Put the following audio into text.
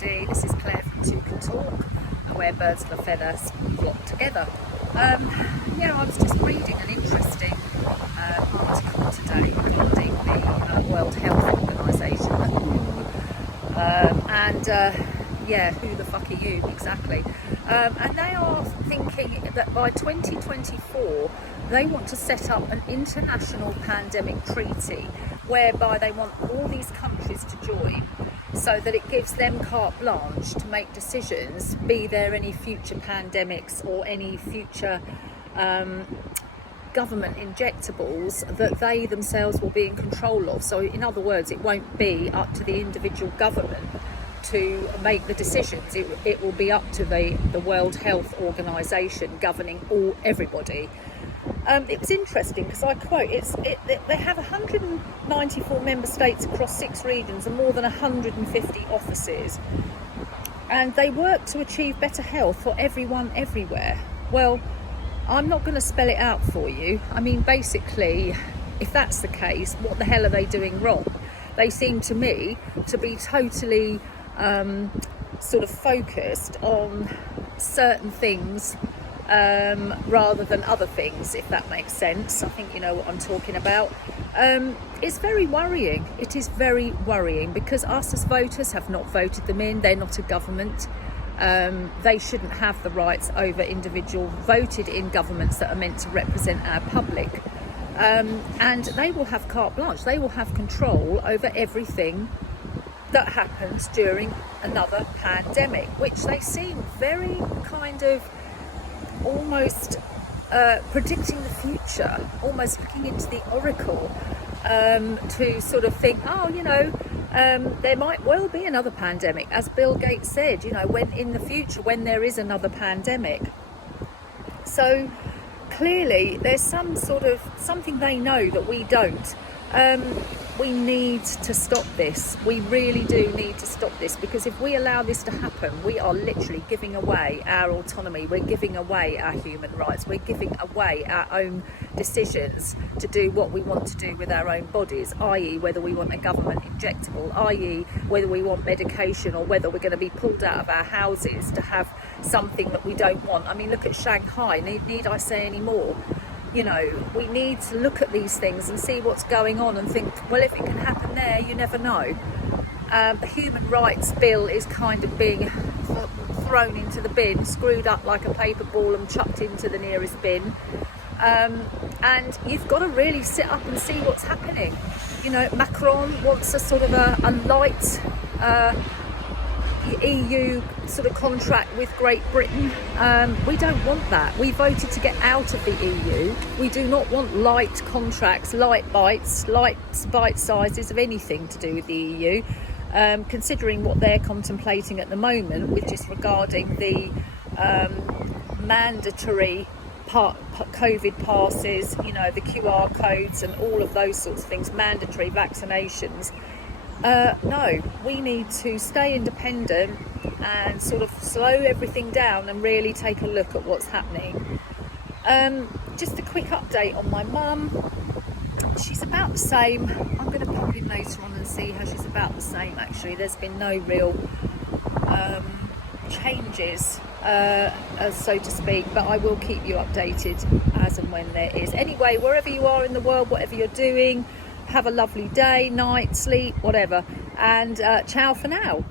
everybody. This is Claire from Two Can Talk, where birds of a feather flock together. I was just reading an interesting article today regarding the World Health Organization. Who the fuck are you exactly? And they are thinking that by 2024 they want to set up an international pandemic treaty whereby they want all these countries to join so that it gives them carte blanche to make decisions, be there any future pandemics or any future government injectables that they themselves will be in control of. So in other words, it won't be up to the individual government to make the decisions. It will be up to the World Health Organization governing everybody. It was interesting because I quote, they have 194 member states across 6 regions and more than 150 offices, and they work to achieve better health for everyone everywhere. Well, I'm not going to spell it out for you. I mean, basically, if that's the case, what the hell are they doing wrong? They seem to me to be totally sort of focused on certain things rather than other things, if that makes sense. I think you know what I'm talking about. It's very worrying. It is very worrying because us as voters have not voted them in. They're not a government. They shouldn't have the rights over individual voted in governments that are meant to represent our public. And they will have carte blanche. They will have control over everything that happens during another pandemic, which they seem very kind of almost predicting the future, almost looking into the oracle to sort of think, there might well be another pandemic, as Bill Gates said, when in the future, when there is another pandemic. So clearly there's something they know that we don't. We need to stop this. We really do need to stop this, because if we allow this to happen, we are literally giving away our autonomy. We're giving away our human rights. We're giving away our own decisions to do what we want to do with our own bodies, i.e. whether we want a government injectable, i.e. whether we want medication, or whether we're going to be pulled out of our houses to have something that we don't want. I mean, look at Shanghai. Need I say any more? We need to look at these things and see what's going on and think, well, if it can happen there, you never know. The human rights bill is kind of being thrown into the bin, screwed up like a paper ball and chucked into the nearest bin. And you've got to really sit up and see what's happening. Macron wants a sort of a light EU sort of contract with Great Britain. We don't want that. We voted to get out of the EU. We do not want light contracts, light bite sizes of anything to do with the EU, considering what they're contemplating at the moment, which is regarding the mandatory COVID passes, the QR codes and all of those sorts of things, mandatory vaccinations. No, we need to stay independent and sort of slow everything down and really take a look at what's happening. Just a quick update on my mum. She's about the same. I'm going to pop in later on and see how she's about the same, actually. There's been no real changes, so to speak, but I will keep you updated as and when there is. Anyway, wherever you are in the world, whatever you're doing, have a lovely day, night, sleep, whatever, and ciao for now.